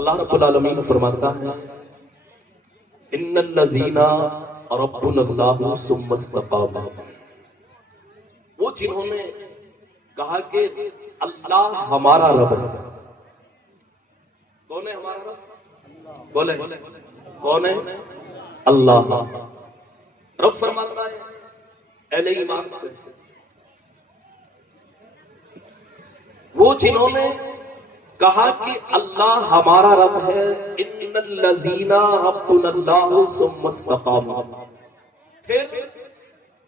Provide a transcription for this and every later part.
اللہ رب العالمین فرماتا ہے ان الذین ربنا اللہ ثم استقاموا، وہ جنہوں نے کہا کہ اللہ ہمارا رب ہے۔ کون ہے ہمارا رب؟ بولے کون ہے؟ اللہ۔ رب فرماتا ہے اہل ایمان سے، وہ جنہوں نے کہا کہ اللہ ہمارا رب ہے، ان الذین ربنا اللہ ثم استقاموا، پھر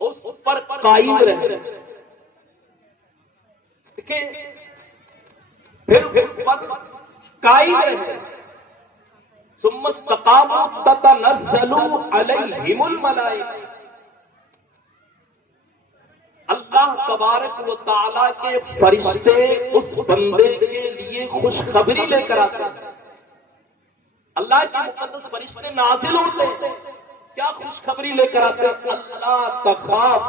اس پر قائم رہے، پھر اس پر قائم رہے، ثم استقاموا تتنزل علیہم الملائکہ، اللہ تبارک و تعالیٰ کے فرشتے اس بندے کے لیے خوشخبری لے کر آتے ہیں۔ اللہ کے مقدس فرشتے نازل ہوتے ہیں، کیا خوشخبری لے کر آتے ہیں؟ اللہ تخاف،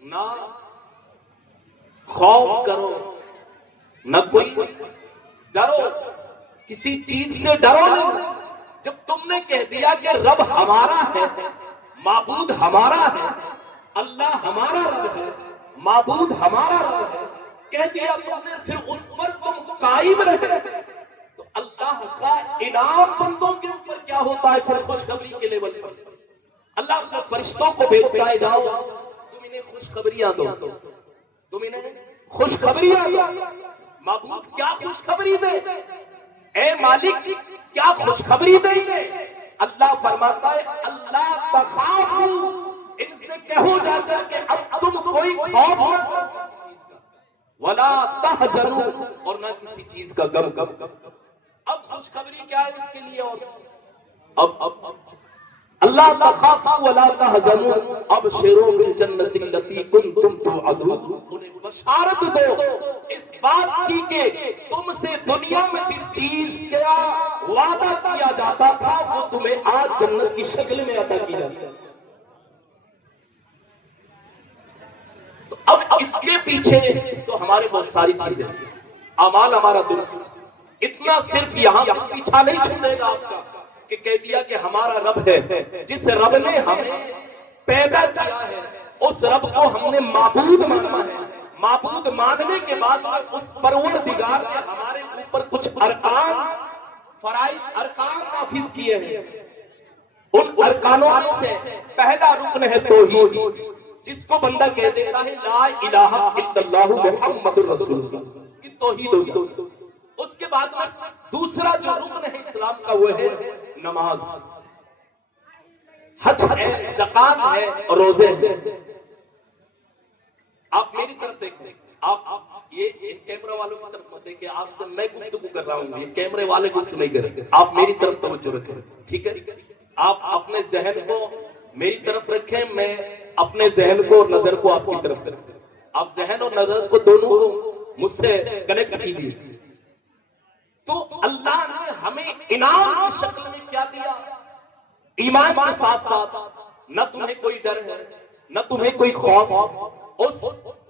نہ خوف کرو، نہ کوئی ڈرو، کسی چیز سے ڈرو نہیں۔ جب تم نے کہہ دیا کہ رب ہمارا ہے، معبود ہمارا ہے، اللہ ہمارا رب ہے، معبود ہمارا رب ہے، کہہ دیا تم نے، پھر اس پر تم قائم رہے، تو اللہ کا انعام بندوں کے اوپر کیا ہوتا ہے؟ پھر خوشخبری کے لیول پر اللہ اپنے فرشتوں کو بھیجتا ہے، جاؤ تم انہیں خوشخبریاں دو، تم انہیں خوشخبریاں دو۔ معبود کیا خوشخبری دے؟ اے مالک کیا خوشخبری دیں گے؟ اللہ فرماتا ہے اللہ تخافوا، ان سے کہو جا کر کہ اب تم کوئی خوف نہ کرو، ولا تحزنوا، اور نہ کسی چیز کا غم کرو۔ اب خوشخبری کیا ہے اس کے لیے؟ اور اب اللہ تخافوا ولا تحزنوا ابشروا بالجنۃ التي كنتم توعدون، انہیں بشارت دو اس بات کی کہ تم سے دنیا میں جس چیز کا وعدہ کیا جاتا تھا وہ تمہیں آج جنت کی شکل میں عطا کی جاتی ہے۔ تو اب اس کے پیچھے تو ہمارے بہت ساری چیزیں، اعمال ہمارا درست، اتنا صرف یہاں سے پیچھا نہیں چھوڑے گا آپ کا کہ کہہ دیا کہ ہمارا رب ہے، جس رب نے ہمیں پیدا کیا ہے اس رب کو ہم نے معبود مانا ہے، معبود ماننے کے بعد اس پروردگار نے ہمارے اوپر کچھ ارکان، فرائض، ارکان نافذ کیے ہیں۔ ان ارکانوں میں سے پہلا رکن ہے توحید، جس کو بندہ کہہ دیتا ہے لا الہ الا اللہ محمد رسول اللہ، یہ توحید ہوگی۔ اس کے بعد میں دوسرا جو رکن ہے اسلام کا وہ ہے نماز، حج ہے، زکات ہے، اور روزے ہیں۔ آپ میری طرف دیکھیں، آپ یہ کیمرہ والوں کی طرف مت دیکھیں، آپ سے میں گفتگو کر رہا ہوں، یہ کیمرے والے گفتگو نہیں کر رہے، آپ میری طرف توجہ رکھیں، ٹھیک ہے؟ آپ اپنے ذہن کو میری طرف رکھیں، میں اپنے ذہن کو اور نظر کو آپ کی طرف رکھیں، آپ ذہن اور نظر کو دونوں کو مجھ سے کنیکٹ کیجیے۔ تو اللہ نے ہمیں انعام کی شکل میں کیا دیا؟ ایمان کے ساتھ ساتھ نہ تمہیں کوئی ڈر ہے، نہ تمہیں کوئی خوف، اس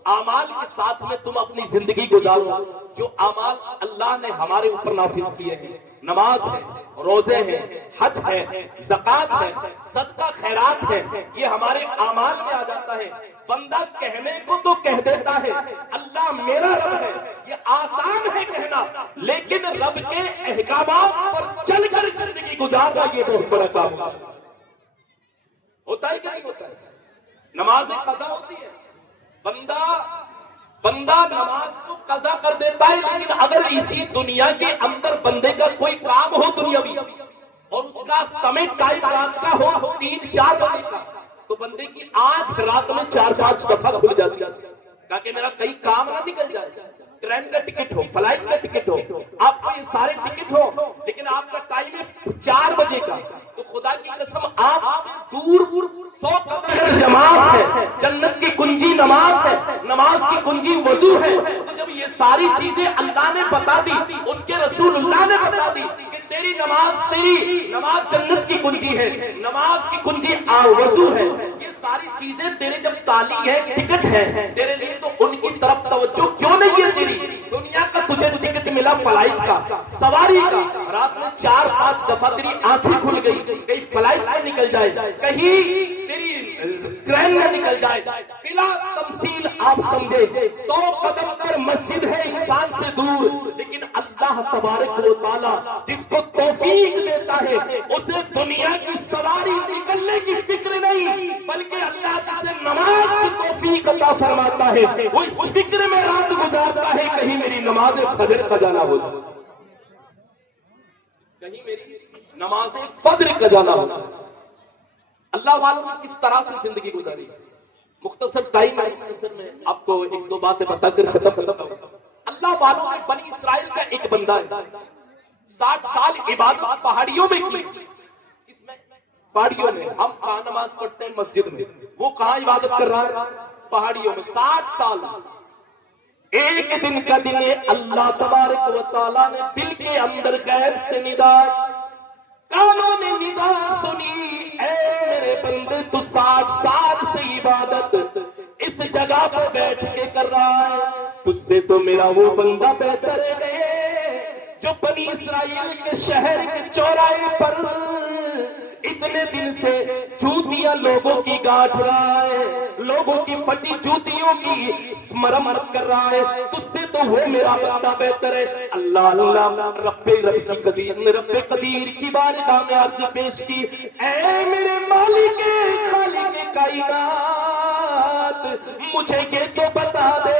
اعمال کے ساتھ میں تم اپنی زندگی گزارو جو اعمال اللہ نے ہمارے اوپر نافذ کیے ہیں۔ نماز ہے، روزے ہیں، حج ہے، زکات ہے، صدقہ خیرات ہے، یہ ہمارے اعمال میں آ جاتا ہے۔ بندہ کہنے کو تو کہہ دیتا ہے اللہ میرا رب ہے، یہ آسان ہے کہنا، لیکن رب کے احکامات پر چل کر زندگی گزارنا یہ بہت بڑا کام ہوتا ہے کہ نہیں ہوتا ہے؟ نماز قضا ہوتی ہے، بندہ نماز کو قضا کر دیتا ہے، لیکن اگر اسی دنیا کے اندر بندے کا کوئی کام ہو دنیاوی اور اس کا سمیٹ ٹائم رات کا ہو 3-4 بجے کا، تو بندے کی آنکھ رات میں 4-5 دفعہ کھل جاتی ہے تاکہ میرا کئی کام نہ نکل جائے۔ ٹرین کا ٹکٹ ہو، فلائٹ کا ٹکٹ ہو، آپ کو یہ سارے ٹکٹ ہو، لیکن آپ کا ٹائم ہے 4 بجے کا، تو خدا کی قسم آپ دور 100 قدم نماز ہے، جنت کی کنجی نماز ہے، نماز کی کنجی وضو ہے۔ تو جب یہ ساری چیزیں اللہ نے بتا دی، اس کے رسول اللہ نے بتا دی کہ تیری نماز جنت کی کنجی ہے، نماز کی کنجی وضو ہے، یہ ساری چیزیں تیرے جب تالی ہے، ٹکٹ ہے تیرے لیے، تو ان کی طرف توجہ کیوں نہیں ہے تیری؟ دنیا کا تجھے ٹکٹ ملا فلائٹ کا، سواری کا، رات میں 4-5 دفعہ تیری آنکھیں کھل گئی، کہیں فلائٹ میں نکل جائے، کہیں تیری ٹرین میں نکل جائے، بلا تمثیل آپ سمجھے 100 قدم پر مسجد ہے انسان سے دور، لیکن اللہ تبارک و تعالی جس کو توفیق دیتا ہے اسے دنیا کی سواری نکلنے کی فکر نہیں، بلکہ اللہ جسے نماز کی توفیق عطا فرماتا ہے وہ اس فکر میں رات گزارتا ہے کہیں میری نماز فجر کا جانا ہو، کہیں میری نماز فجر کا جانا ہو۔ اللہ والوں نے کس طرح سے زندگی گزاری، مختصر ٹائم ہے، مختصر میں آپ کو 1-2 باتیں بتا کر ختم کرتا ہوں۔ اللہ والوں نے بنی اسرائیل کا ایک بندہ ہے 60 سال عبادت پہاڑیوں میں کی، کس میں؟ پہاڑیوں میں۔ ہم کہاں نماز پڑھتے ہیں؟ مسجد میں، وہ کہاں عبادت کر رہا ہے؟ پہاڑیوں میں 60 سال۔ ایک دن کا دن اللہ تبارک و تعالیٰ نے دل کے اندر غیب سے ندا، کانوں نے ندا سنی، اے میرے بندے تو 60 سال سے عبادت اس جگہ پر بیٹھ کے کر رہا ہے، تجھ سے تو میرا وہ بندہ بہتر ہے جو بنی اسرائیل کے شہر کے چوراہے پر اتنے دن سے جوتیاں لوگوں کی گاٹھ رہا ہے، لوگوں کی پھٹی جوتیوں کی مرمت کر رہا ہے، تجھ سے تو وہ میرا بندہ بہتر ہے۔ اللہ اللہ رب قدیر کی بارگاہ میں عرض پیش کی، اے میرے مالک خالق کائنات، مجھے یہ تو بتا دے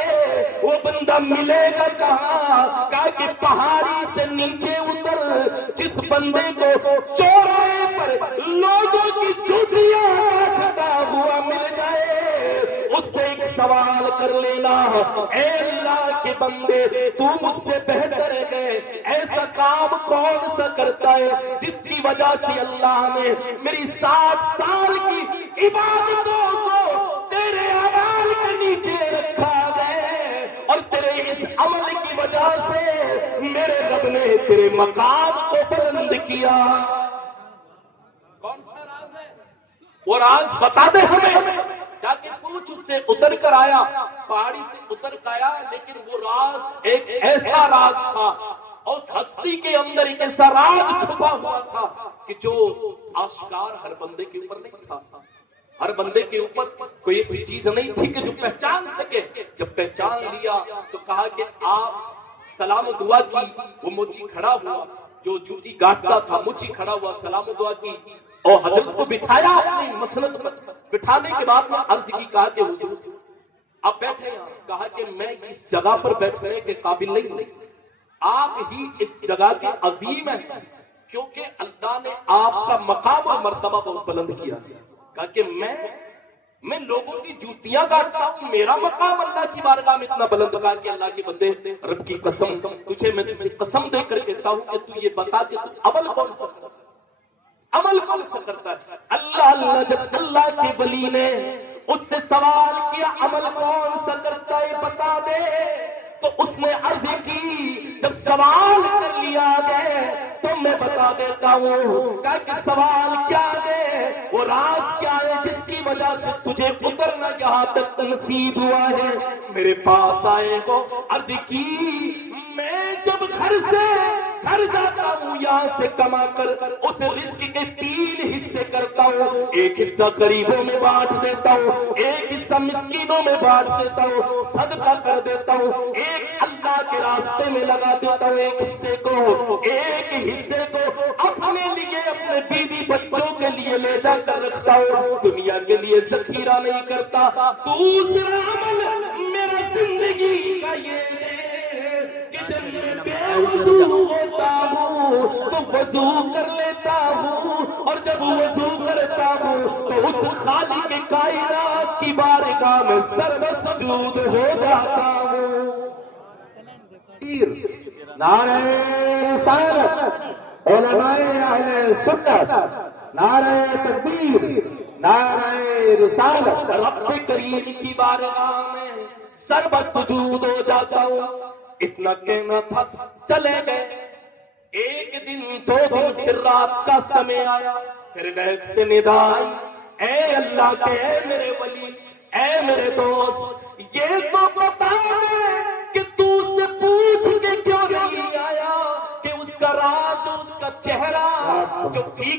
وہ بندہ ملے گا کہاں؟ کہا کہ پہاڑی سے نیچے اتر، جس بندے کو چوراہے پر لوگوں کی جوتیاں کاٹتا ہوا مل جائے اس سے ایک سوال کر لینا، اے اللہ کے بندے تو مجھ سے بہتر ہے، ایسا کام کون سا کرتا ہے جس کی وجہ سے اللہ نے میری 60 سال کی عبادتوں کو تیرے اعمال کے نیچے رکھا ہے، اور تیرے اس عمل کی وجہ سے میرے رب نے تیرے مقام کو بلند کیا۔ کون سا راز ہے؟ وہ راز بتا دے ہمیں، جا کے پوچھ اس سے، اتر کر آیا، پہاڑی سے اتر کر آیا، لیکن وہ راز ایک ایسا راز تھا، اس ہستی کے اندر ایک ایسا راز چھپا ہوا تھا کہ جو آشکار ہر بندے کے اوپر نہیں تھا، ہر بندے کے اوپر کوئی ایسی چیز نہیں تھی کہ جو پہچان سکے۔ جب پہچان لیا تو کہا کہ آپ سلام و دعا کی، وہ موچی کھڑا ہوا، جو جوتی گاٹتا تھا موچی کھڑا ہوا، سلام و دعا کی، اور حضرت کو بٹھایا اپنی مسند پر، بٹھانے کے بعد میں عرض کی، کہا کہ حضور آپ بیٹھے ہیں، کہا کہ میں اس جگہ پر بیٹھنے کے قابل نہیں ہوں، آپ ہی اس جگہ کے عظیم ہیں، کیونکہ اللہ نے آپ کا مقام اور مرتبہ بہت بلند کیا۔ کہا کہ میں لوگوں کی جوتیاں کاٹتا ہوں، میرا مقام اللہ کی بارگاہ میں اتنا بلند۔ کہا کہ اللہ کے بندے رب کی قسم میں تجھے قسم دے کر کہتا ہوں کہ تو یہ بتا دے تو عمل کون سا کرتا ہے، عمل کون سا کرتا ہے؟ اللہ جب اللہ کے ولی نے اس سے سوال کیا عمل کون سا کرتا ہے بتا دے، تو اس نے عرض کی جب سوال کر لیا گئے تو میں بتا دیتا ہوں، کہا کہ سوال کیا دے، وہ راز کیا ہے جس کی وجہ سے تجھے اترنا یہاں تک نصیب ہوا ہے، میرے پاس آئے ہو۔ عرض کی میں جب گھر جاتا ہوں یہاں سے کما کر اس رزق کے 3 حصے کرتا ہوں، ایک حصہ غریبوں میں بانٹ دیتا ہوں، ایک حصہ مسکینوں میں بانٹ دیتا ہوں، صدقہ کر دیتا ہوں، ایک اللہ کے راستے میں لگا دیتا ہوں، ایک حصے کو اپنے لیے اپنے بیوی بچوں کے لیے لے جا کر رکھتا ہوں، دنیا کے لیے ذخیرہ نہیں کرتا۔ دوسرا عمل میرا زندگی کا یہ ہے کہ جب میں بے وضو ہوتا ہوں تو وضو کر لیتا ہوں، اور جب وضو کرتا ہوں تو اس خالق کائنات کی بارگاہ میں سر سجود ہو جاتا ہوں۔ نعرہ رسالت، علماء اہل سنت، نعرہ تکبیر، نعرہ رسالت، رب کریم کی بارگاہ میں سر سجود ہو جاتا ہوں۔ اتنا کہنا تھا، چلے گئے، ایک دن 2 دن، پھر رات کا سمے آیا، پھر غیب سے ندا آئی، اے اللہ کے اے میرے ولی، اے میرے دوست، یہ تو بتا دے کہ تو سے پوچھ کے کیوں نہیں آیا